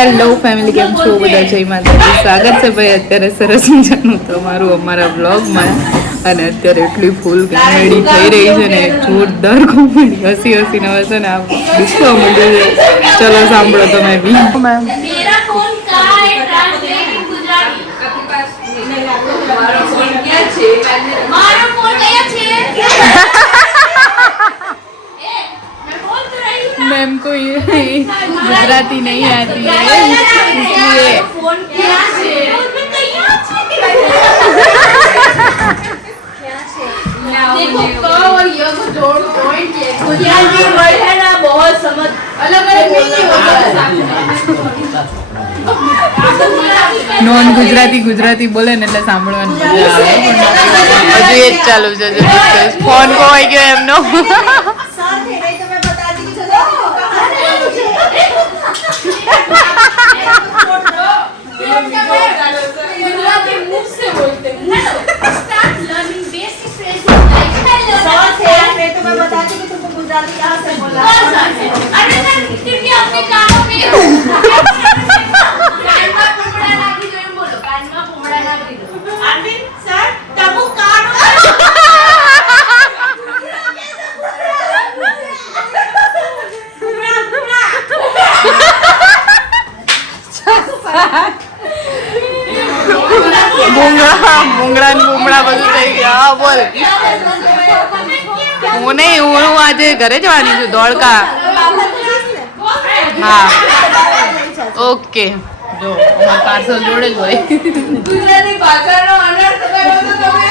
Hello family કેમ છો? બધા જય માતાજી. સ્વાગત છે ભાઈ અત્યારે સરસ મજાનું તમારું અમારા બ્લોગમાં અને અત્યારે એટલી ફૂલ કોમેડી થઈ રહી છે ને જોરદાર કોમેડી હસી હસીને હવે છે ને આ ગુસ્સો મળ્યો છે. ચલો સાંભળો તમે બી મેમ. हूँ ना मैम को ये गुजराती नहीं आती है इसलिए फोन ક્યાં છે फोन में कहाँ છે देखो क और य को जोड़ पॉइंट है गुजराती वर्ड है ना बहुत समझ अलग अलग नहीं होता નોન ગુજરાતી ગુજરાતી બોલે ને એટલે સાંભળવાની મજા આવે હજુ એ જ ચાલુ છે હજુ discuss. ફોન ખોવાઈ ગયો એમનો હું નહીં હું હું આજે ઘરે જવાની છું ધોળકા હા. ઓકે. જો પાર્સલ જોડે જ હોય. ગુજરાતી ભાષાનો અનર્થ કર્યો તો તમે.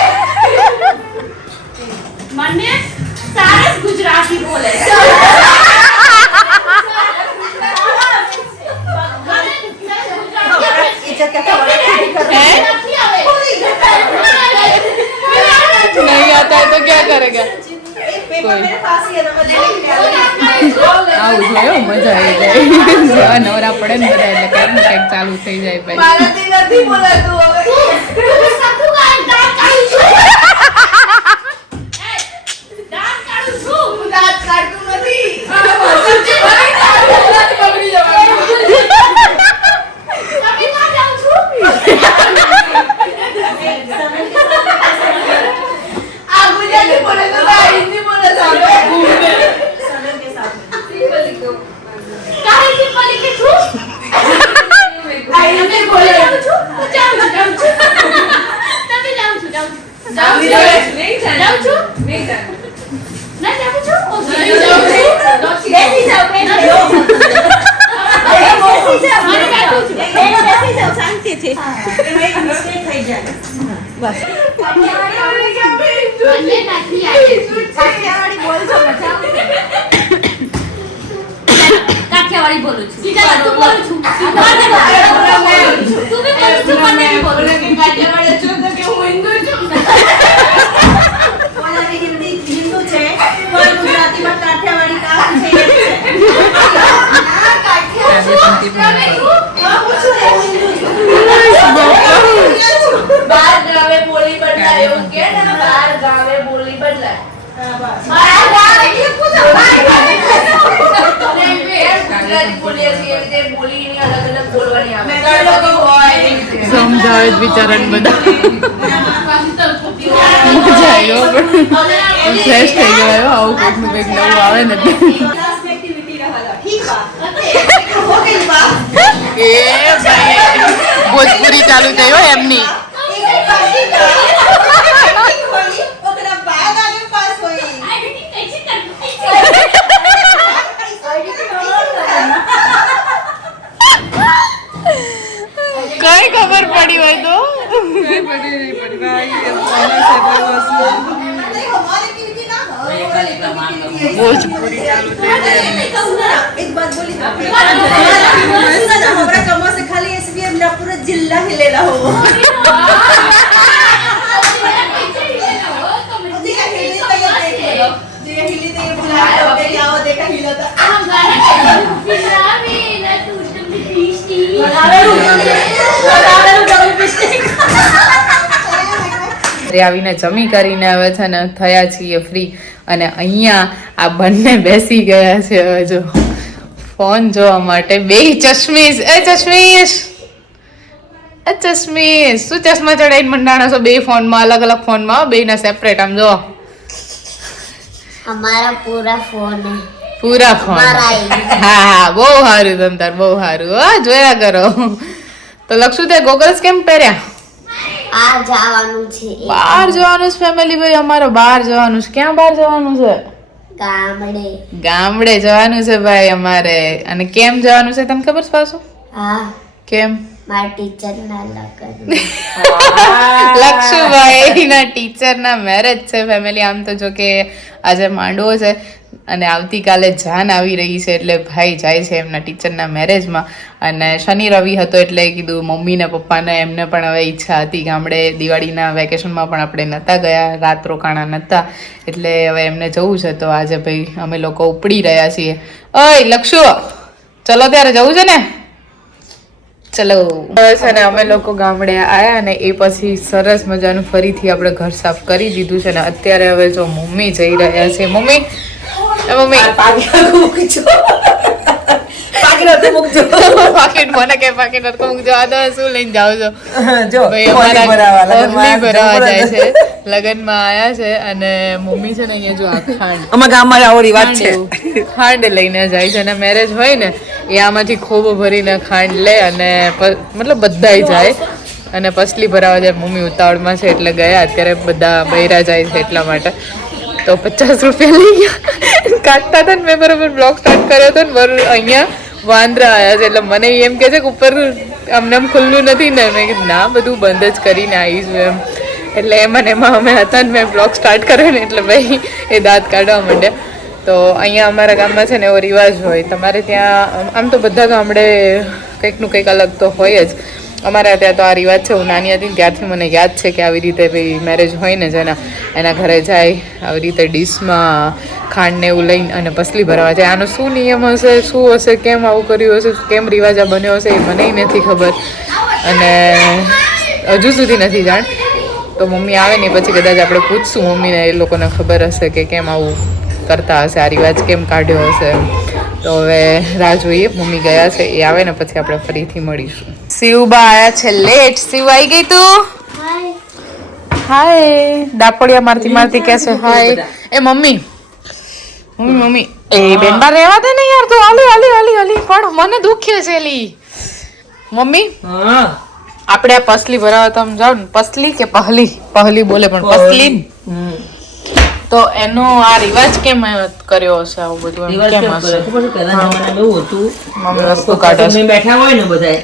મને સારસ ગુજરાતી બોલે આવું થયો મજા આવી જાય. નવરા પડે ને બધા એટલે કંઈક ને કંઈક ચાલુ થઈ જાય ભાઈ મારાથી નથી બોલાતું હવે સતુ કાઢ દાંત કાઢું છું દાંત કાઢું છું દાંત કાઢતું નથી સચ્ચી ભાઈ દાંત પકડી જવાનું તમે કાં જાઉં છું આ ગુજરાતી બોલે તો આ હિન્દી બોલે સામે કાહે સિમ્પલ કે છું આ હિન્દી બોલે જાઉં છું જાઉં છું જાઉં છું તમે જાઉં છું જાઉં છું જાઉં છું જાઉં છું ના જાઉં છું ઓકે બેસી જાઓ બેસી જાઓ મને બેઠું છું મને નથી આવી કાઠિયાવાડી બોલું છું સીધા તું બોલું છું તું બી બોલું છું મને બી બોલું છું કાઠિયાવાડી છું તો કે હું હિન્દુ છું બાર ગાવે બોલી બદલાય એવું કે ને બાર ગાવે બોલી બદલાય બાર ગાવે એટલે પૂછો બાર ગાવે નહીં, બે ગુજરાતી બોલીએ છીએ એવી રીતે બોલીની અલગ અલગ બોલવાની આવે તળપદી હોય સમજાવે જ બિચારાને બધા. મજા પણ ફ્રેશ થઈ ગયો આવું કંઈકનું કંઈક નવું આવે ને એ ભાઈ ભોજપુરી ચાલુ થઈ હો એમની. પડી હોય તો ભોજપુરી ચાલુ થઈ જાય एक बात बोली ना सुना ना हमारा कमवा से खाली एसबीएम ना पूरा जिला हिलेला हो जी का हिली ઘરે આવીને જમી કરીને હવે છે ને થયા છીએ ફ્રી અને અહીંયા આ બંને બેસી ગયા છે હવે જો. ફોન જોવા માટે બે ચશ્મીશ એ ચશ્મીશ એ ચશ્મીશ શું ચશ્મા ચડાવીને મંડાણા છો? બે ફોનમાં અલગ અલગ ફોનમાં બેના સેપરેટ આમ જો. અમારા પૂરા ફોન પૂરા ફોન. હા હા બહુ સારું તમતાર બહુ સારું. હા જોયા કરો. તો લખશું તે ગોગલ્સ કેમ પહેર્યા? આ જવાનું છે બહાર જવાનું છે ફેમિલી ભાઈ અમારો બહાર જવાનું છે. ક્યાં બહાર જવાનું છે? ગામડે. ગામડે જવાનું છે ભાઈ અમારે. અને કેમ જવાનું છે તમને ખબર છે પાછું? હા. કેમ? મારા ટીચરના લગન. લક્ષુભાઈ ના મેરેજ છે ફેમિલી આમ તો જો કે આજે માંડવો છે અને આવતીકાલે જાન આવી રહી છે, એટલે ભાઈ જાય છે એમના ટીચરના મેરેજમાં અને શનિ રવિ હતો એટલે કીધું મમ્મી ને પપ્પાને એમને પણ હવે ઈચ્છા હતી. ગામડે દિવાળીના વેકેશનમાં પણ આપણે નહોતા ગયા, રાત રોકાણા નહોતા એટલે હવે એમને જવું છે, તો આજે ભાઈ અમે લોકો ઉપડી રહ્યા છીએ. ઓય લક્ષુ ચલો ત્યારે જવું છે ને? ચલો. બસ અને અમે લોકો ગામડે આયા અને એ પછી સરસ મજાનું ફરીથી આપણે ઘર સાફ કરી દીધું છે અને અત્યારે હવે જો મમ્મી જઈ રહ્યા છે. મમ્મી? ખાંડ લઈને જાય છે અને મેરેજ હોય ને એ આમાંથી ખૂબ ભરીને ખાંડ લે અને મતલબ બધાય જાય. અને પસલી ભરાવા જાય. મમ્મી ઉતાવળમાં છે એટલે ગયા. અત્યારે બધા બૈરા જાય છે એટલા માટે. તો પચાસ રૂપિયા લઈ ગયા. કાઢતા હતા ને મેં બરાબર બ્લોગ સ્ટાર્ટ કર્યો હતો ને બરોબર અહીંયા વાંદરા આવ્યા છે. એટલે મને એમ કે છે કે ઉપર આમને આમ ખુલ્લું નથી ને. મેં કીધું, ના, બધું બંધ જ કરીને આવીશું એમ. એટલે એમાં એમાં અમે હતા ને મેં બ્લોગ સ્ટાર્ટ કર્યો ને એટલે ભાઈ એ દાંત કાઢવા માંડ્યા. તો અહીંયા અમારા ગામમાં છે ને એવો રિવાજ હોય. તમારે ત્યાં આમ તો બધા ગામડે કંઈકનું કંઈક અલગ તો હોય જ. અમારા ત્યાં તો આ રિવાજ છે, હું નાની હતી ત્યારથી મને યાદ છે કે આવી રીતે ભાઈ મેરેજ હોય ને જેના, એના ઘરે જાય, આવી રીતે ડીશમાં ખાંડને એવું લઈને અને પસલી ભરાવા જાય. આનો શું નિયમ હશે, શું હશે, કેમ આવું કર્યું હશે, કેમ રિવાજ આ બન્યો હશે એ મને નથી ખબર. અને હજુ સુધી નથી જાણ. તો મમ્મી આવે ને પછી કદાચ આપણે પૂછશું મમ્મીને એ લોકોને ખબર હશે કે કેમ આવું કરતા હશે આ રિવાજ કેમ કાઢ્યો હશે તો હવે રાહ જોઈએ મમ્મી ગયા છે એ આવે ને પછી આપણે ફરીથી મળીશું. શિવબા આયા છે લેટ શિવ આવી ગઈ તું? હાય ડાપડિયા મારતી મારતી કે છે હાય એ મમ્મી. Mummy mummy. એ બેન બાર રહેવા દે ને યાર તું? હાલી હાલી હાલી હાલી. પણ મને દુખે છે લી મમ્મી? આપણે આ પસલી ભરાવા તમે જાઓ ને. પસલી કે પહલી? પહલી બોલે પણ પસલી હમ. તો એનો આ રિવાજ કેમ કર્યો હશે આવું બધું? રિવાજ કેમ હશે? ખબર છે પહેલા જમાનામાં એવું હતું મમ્મી રસ્તો કાઢે છે બેઠા હોય ને બધાય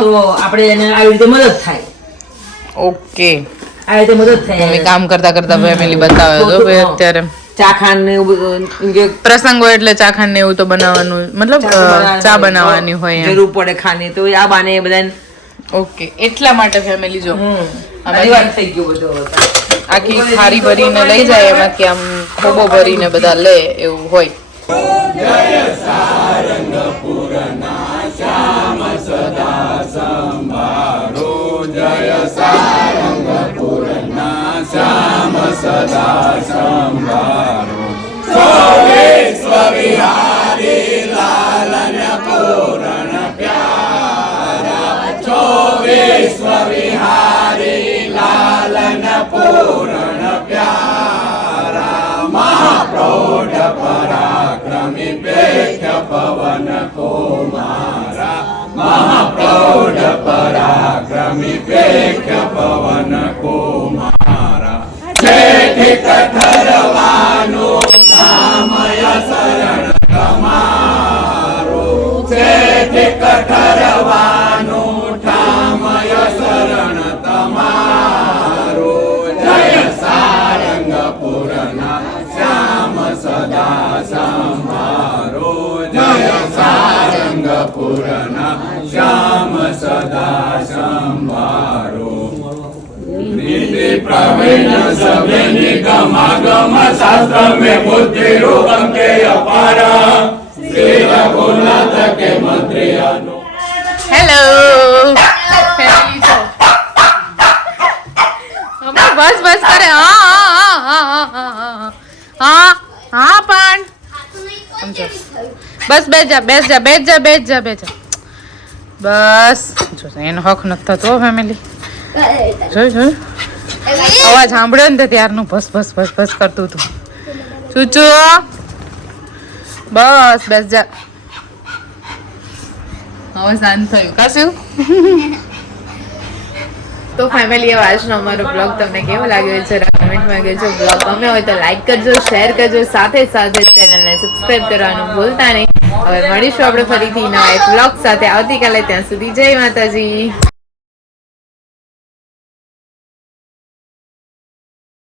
તો આપણે એને આવી રીતે મદદ થાય. ઓકે. આવી રીતે મદદ થાય મમ્મી કામ કરતા કરતા ફેમિલી બતાવે તો ભાઈ અત્યારે. ચા ખાંડ ને એવું બધું પ્રસંગ હોય એટલે ચા ખાંડ ને એવું તો બનાવવાનું મતલબ ચા બનાવવાની હોય, જરૂર પડે ખાની તો આ બાને બધાને ઓકે. એટલા માટે ફેમિલી જો. હમ. થઈ ગયું બધો. આખી થાળી ભરીને લઈ જાય એમાંથી આમ ખોબો ભરીને બધા લે એવું હોય. पूर्ण प्यारा महाप्रौढ पराक्रमी पेख्य पवन कुमारा महाप्रौढ पराक्रमी पेख्य पवन कुमारा ठेठी कठर ब्रह्म शास्त्र में बुद्धि रूपम के अपारा श्री रघुनाथ के मंत्री हेलो બસ બસ કરે હા હા પણ બસ બેસ જા બેસ જા બેસ જા બેસ જા બેસ જા બસ જો એનો હક નથી થતો ફેમિલી જોઈ જોયું અવાજ સાંભળ્યો ને ત્યારનું ભસ ભસ ભસ ભસ કરતું હતું. ચૂચુ. બસ બસ જા. હવે શાંત થયું. કશું? તો ફેમિલી હવે આજનો અમારો બ્લોગ તમને કેવો લાગ્યો છે કમેન્ટમાં કહેજો. બ્લોગ ગમે હોય તો લાઈક કરજો શેર કરજો સાથે સાથે ચેનલને સબસ્ક્રાઈબ કરવાનું ભૂલતા નહીં. હવે મળીશું આપણે ફરીથી નવા એક બ્લોગ સાથે. આવતીકાલે ત્યાં સુધી જય માતાજી.